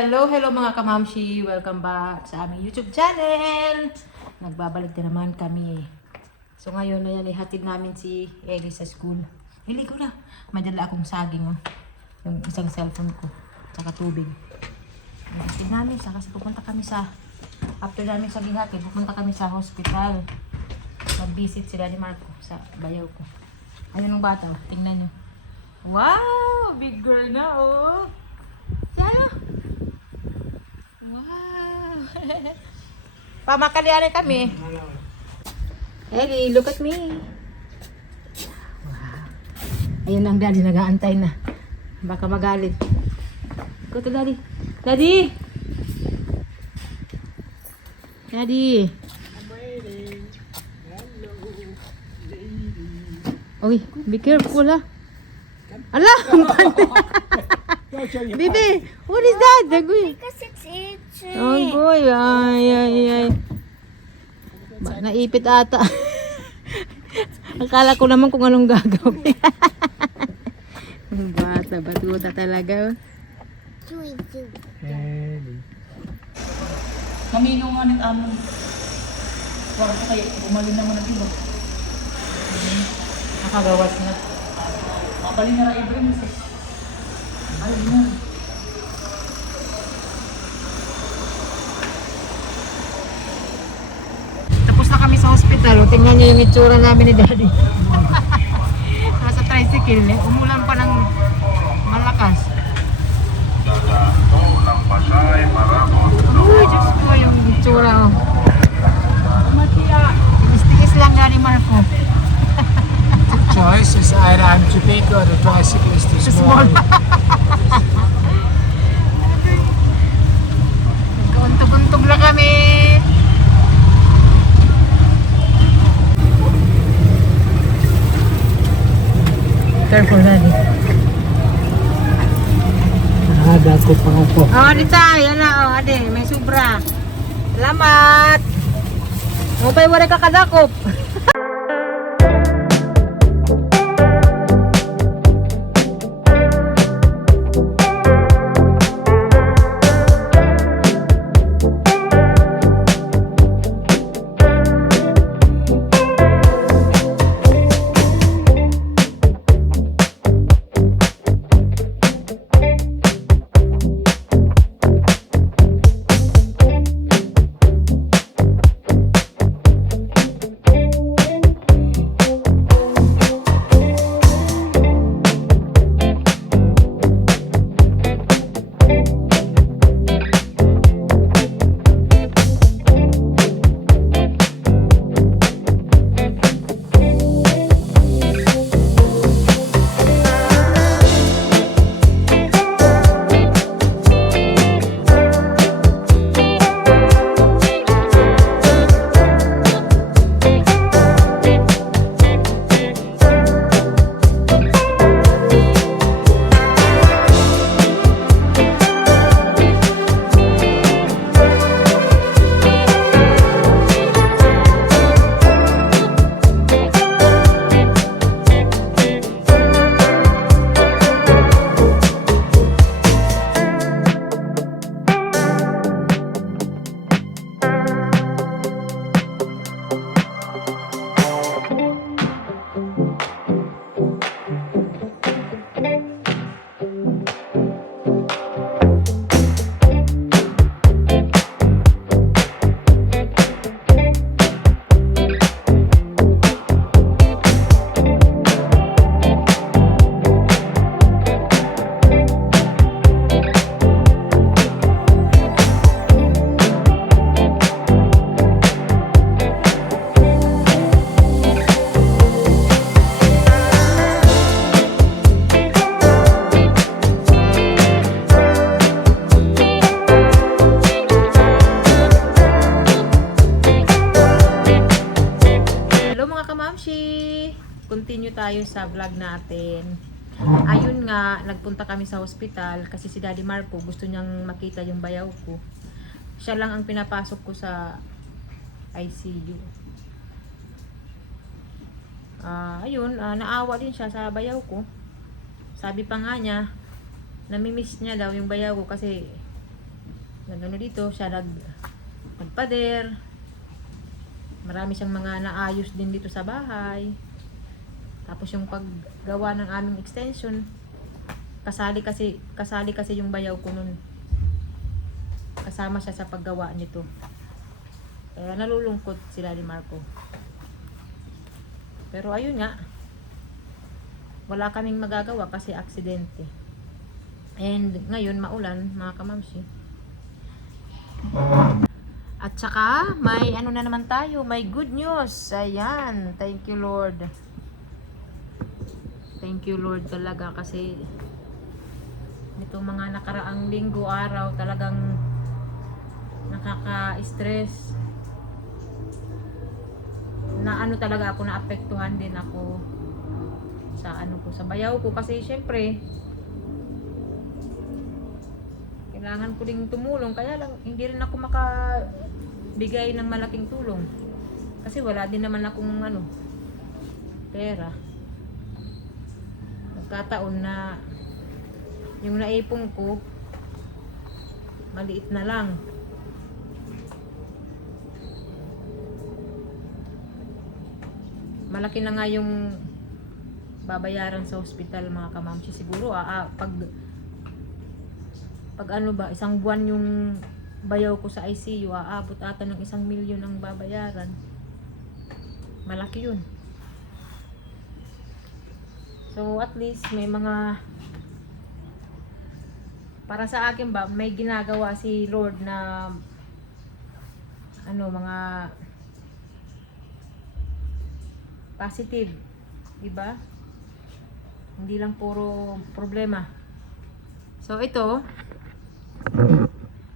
Hello mga kamamshi! Welcome back sa aming YouTube channel! Nagbabalik na naman kami. So ngayon na yan, ihatid namin si Ellie sa school. Ellie ko na! May dala akong saging, oh. Yung isang cellphone ko. Tsaka tubig. Ihatid namin, saka pupunta kami sa... After namin sa gihatid, pupunta kami sa hospital. Mag-visit sila ni Marco sa bayaw ko. Ayun ang bata, oh. Tingnan nyo. Wow! Big girl na, oh! Sana! Wow! Pamakaliari kami. Ellie, look at me. Wow. Ayun ang daddy, nag-aantay na. Baka magalit. Go to daddy. Daddy! Daddy! I'm waiting. Hello, lady. Oy, be careful ha. Ala! Bibi, what is that? Dagoy. Because it's itchy. Dagoy, ay. Naipit ata. Akala ko naman kung anong gagawin. Bata, batuta talaga. Kamino nga nit amon. Wala ko kayo, bumalin naman ang iba. Nakagawas na. Mabalin na rin Ibrahim sis. Ayun na. Tapos na kami sa hospital. O, tingnan niyo yung itsura namin ni Daddy. Nasa tricycle. Umulan pa ng malakas. Uy, Diyos ko yung itsura. Oh. Tiis lang nga ni Marco. Choice is either I'm too big or the tricycle is too small. Nagkauntog-untog na kami. Careful, Daddy. Dako pa ako. Oh, Rita, yan na, oh, ade, may sobra. Salamat. Mupay wala ka kadakop. Continue tayo sa vlog natin. Ayun nga, nagpunta kami sa hospital kasi si Daddy Marco gusto niyang makita yung bayaw ko. Siya lang ang pinapasok ko sa ICU. Ayun, naawa din siya sa bayaw ko. Sabi pa nga niya, namimiss niya daw yung bayaw ko kasi nagano dito, siya nagpader. Marami siyang mga naayos din dito sa bahay. Tapos yung paggawa ng aming extension, kasali kasi yung bayaw ko nun. Kasama siya sa paggawa nito. Kaya nalulungkot sila ni Marco. Pero ayun nga, wala kaming magagawa kasi aksidente. And ngayon maulan, mga kamamsi. At saka may ano na naman tayo, may good news. Ayan, thank you Lord. Thank you Lord talaga kasi nitong mga nakaraang linggo araw talagang nakaka-stress. Na ano talaga ako, naapektuhan din ako sa ano ko, sa bayaw ko kasi syempre kailangan ko ding tumulong, kaya lang hindi rin ako makabigay ng malaking tulong kasi wala din naman akong ano, pera. Nagkataon na yung naipon ko maliit na lang. Malaki na nga yung babayaran sa hospital, mga kamamsi. Siguro pag ano ba, isang buwan yung bayaw ko sa ICU, aabot ata ng 1 milyon ang babayaran. Malaki yun. So at least may mga, para sa akin ba, may ginagawa si Lord na ano, mga positive, diba? Hindi lang puro problema. So ito,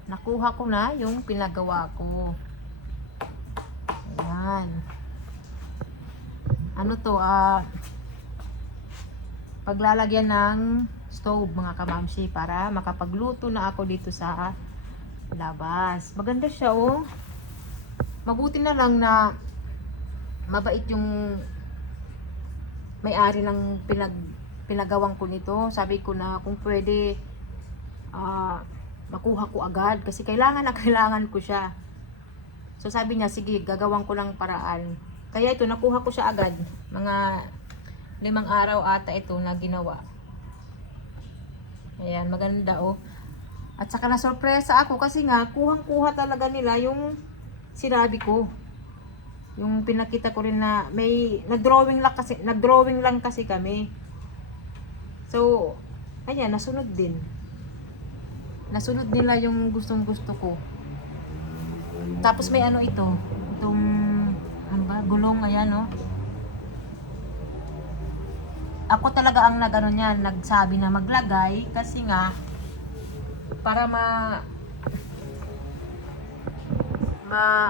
nakuha ko na yung pinagawa ko. Ayan. Ano to, paglalagyan ng stove, mga kamamsi, para makapagluto na ako dito sa labas. Maganda siya, oh. Mabuti na lang na mabait yung may-ari ng pinagawang ko nito. Sabi ko na kung pwede makuha ko agad kasi kailangan ko siya. So sabi niya, sige, gagawin ko ng paraan. Kaya ito, nakuha ko siya agad. Mga 5 araw ata ito na ginawa. Ayan, maganda, oh. At saka na sorpresa ako kasi nga kuhang-kuha talaga nila yung sinabi ko. Yung pinakita ko rin na may nagdrawing lang kasi kami. So, ayan, nasunod din. Nasunod nila yung gustong-gusto ko. Tapos may ano ito, itong ano ba, gulong, ayan, no. Ako talaga ang nagano niyan, nagsabi na maglagay kasi nga para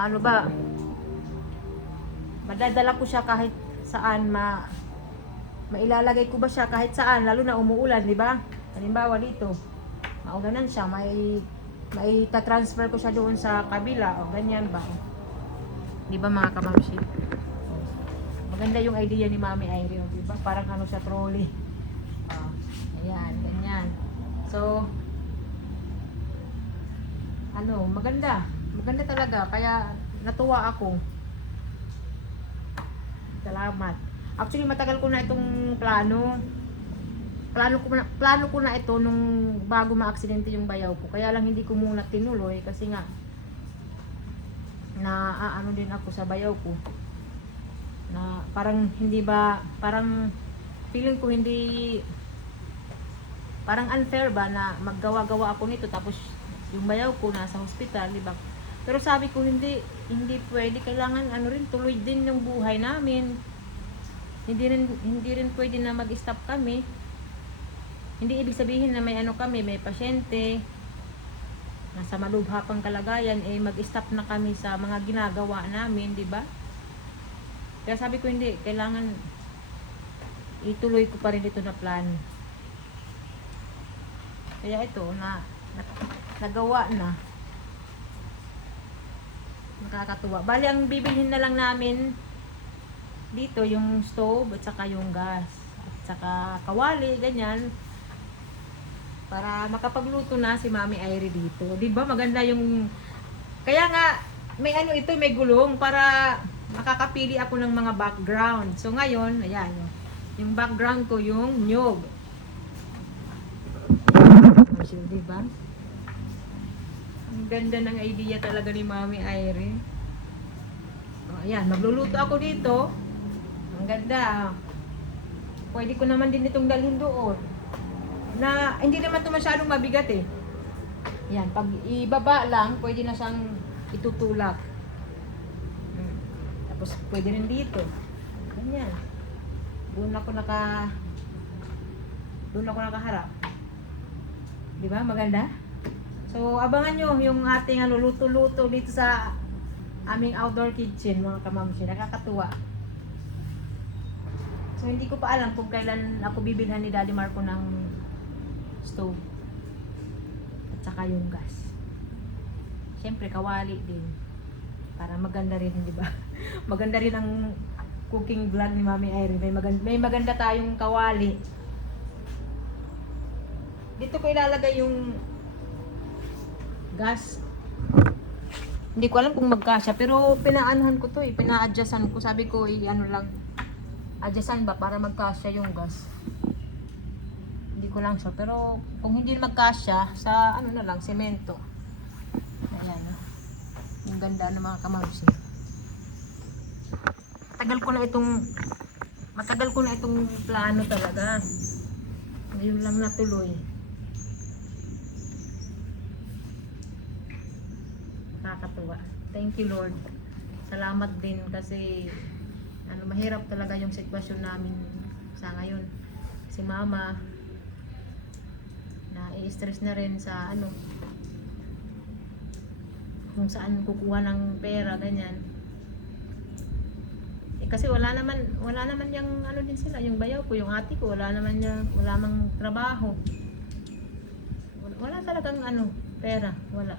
ano ba, madadala ko siya kahit saan, mailalagay ko ba siya kahit saan, lalo na umuulan, di ba? Halimbawa dito, maulanan siya, may transfer ko siya doon sa kabila, o ganyan ba? Di ba, mga kamamsi? Maganda yung idea ni Mami Irene, di ba? Parang ano siya, trolley. Ayan, ganyan. So, ano, maganda. Maganda talaga, kaya natuwa ako. Salamat. Actually, matagal ko na itong plano. Plano ko na ito nung bago ma-aksidente yung bayaw ko. Kaya lang hindi ko muna tinuloy kasi nga ano din ako sa bayaw ko. Na parang hindi ba, parang feeling ko hindi, parang unfair ba na maggawa-gawa ako nito tapos yung bayaw ko nasa hospital, di ba? Pero sabi ko hindi pwede, kailangan ano rin, tuloy din yung buhay namin. Hindi rin pwede na mag-stop kami. Hindi ibig sabihin na may ano kami, may pasyente nasa malubha pang kalagayan, mag-stop na kami sa mga ginagawa namin, di ba? Kaya sabi ko hindi, kailangan ituloy ko pa rin ito na plan. Kaya ito nagawa na. Nakakatuwa. Bali, ang bibilhin na lang namin dito yung stove at saka yung gas at saka kawali, ganyan, Para makapagluto na si Mami Airy dito. 'Di ba? Maganda yung kaya nga may ano ito, may gulong para makakapili ako ng mga background. So ngayon, ayan, oh. Yung background ko yung nyog. So, 'di ba? Ang ganda ng idea talaga ni Mami Airy. Oh, ayan, magluluto ako dito. Ang ganda. Pwede ko naman din itong dalhin doon. Na hindi naman ito masyadong mabigat eh. Yan, pag ibaba lang, pwede na siyang itutulak. Tapos pwede rin dito. Ganyan. Doon ako nakaharap. 'Di ba? Maganda? So, abangan nyo yung ating luto-luto dito sa aming outdoor kitchen, mga kamamsi. Nakakatuwa. So, hindi ko pa alam kung kailan ako bibilhan ni Daddy Marco ng stove. At saka yung gas. Siyempre, kawali din. Para maganda rin, di ba? Maganda rin ang cooking vlog ni Mami Airy. May maganda tayong kawali. Dito ko ilalagay yung gas. Hindi ko alam kung magkasya, pero pinaanuhan ko to eh. Pina-adjustan ko. Sabi ko, ano lang, adjustan ba para magkasya yung gas. Hindi ko lang siya. Pero kung hindi magkasya, sa ano na lang, semento. Ayan. Yung ganda ng mga kamamsi. Matagal ko na itong plano talaga. Ngayon lang natuloy. Nakakatuwa. Thank you, Lord. Salamat din kasi mahirap talaga yung sitwasyon namin sa ngayon. Si Mama na i-stress na rin sa kung saan kukuha ng pera, ganyan. Kasi wala naman yung din sila, yung bayaw ko, yung ate ko, wala mang trabaho. Wala talagang pera, wala.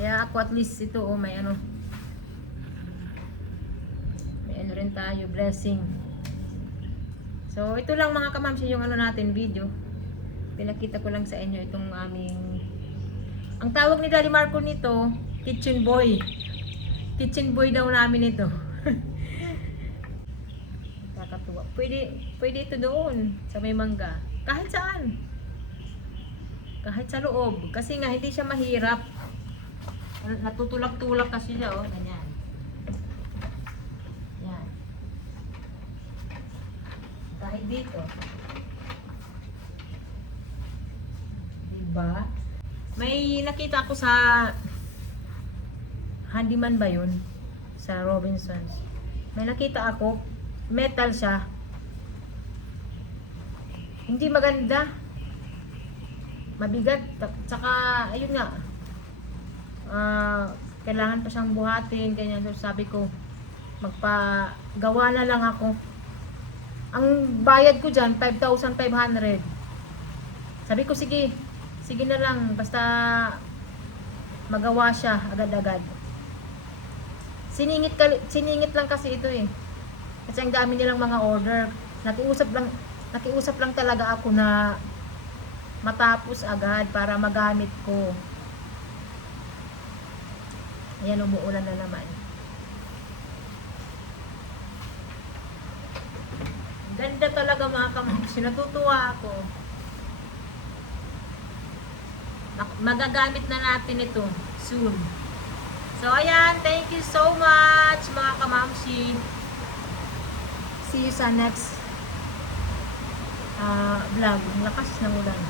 Kaya ako at least ito may rin tayo, blessing. So ito lang mga kamamsi yung natin video. Pinakita ko lang sa inyo itong ang tawag ni Daddy Marco nito, kitchen boy. Kitchen boy daw namin ito. Kakatuwa. Pwede ito doon sa may mangga. Kahit saan. Kahit sa loob. Kasi nga hindi siya mahirap. Natutulak-tulak kasi siya, ganyan. Yan. Kahit dito. Diba? May nakita ako sa Handyman ba yun? Sa Robinsons. May nakita ako. Metal siya. Hindi maganda. Mabigat. Tsaka, ayun nga. Kailangan pa siyang buhatin. Kaya so sabi ko, magpagawa na lang ako. Ang bayad ko dyan, 5,500. Sabi ko, sige na lang. Basta magawa siya agad-agad. Siningit lang kasi ito eh. Kasi ang dami nilang mga order. Nakiusap lang talaga ako na matapos agad para magamit ko. Ayan, umuulan na naman. Ganda talaga mga kamamsi. Natutuwa ako. Magagamit na natin ito soon. So, ayan. Thank you so much, mga kamamsi. See you sa next vlog. Lakas ng ulan.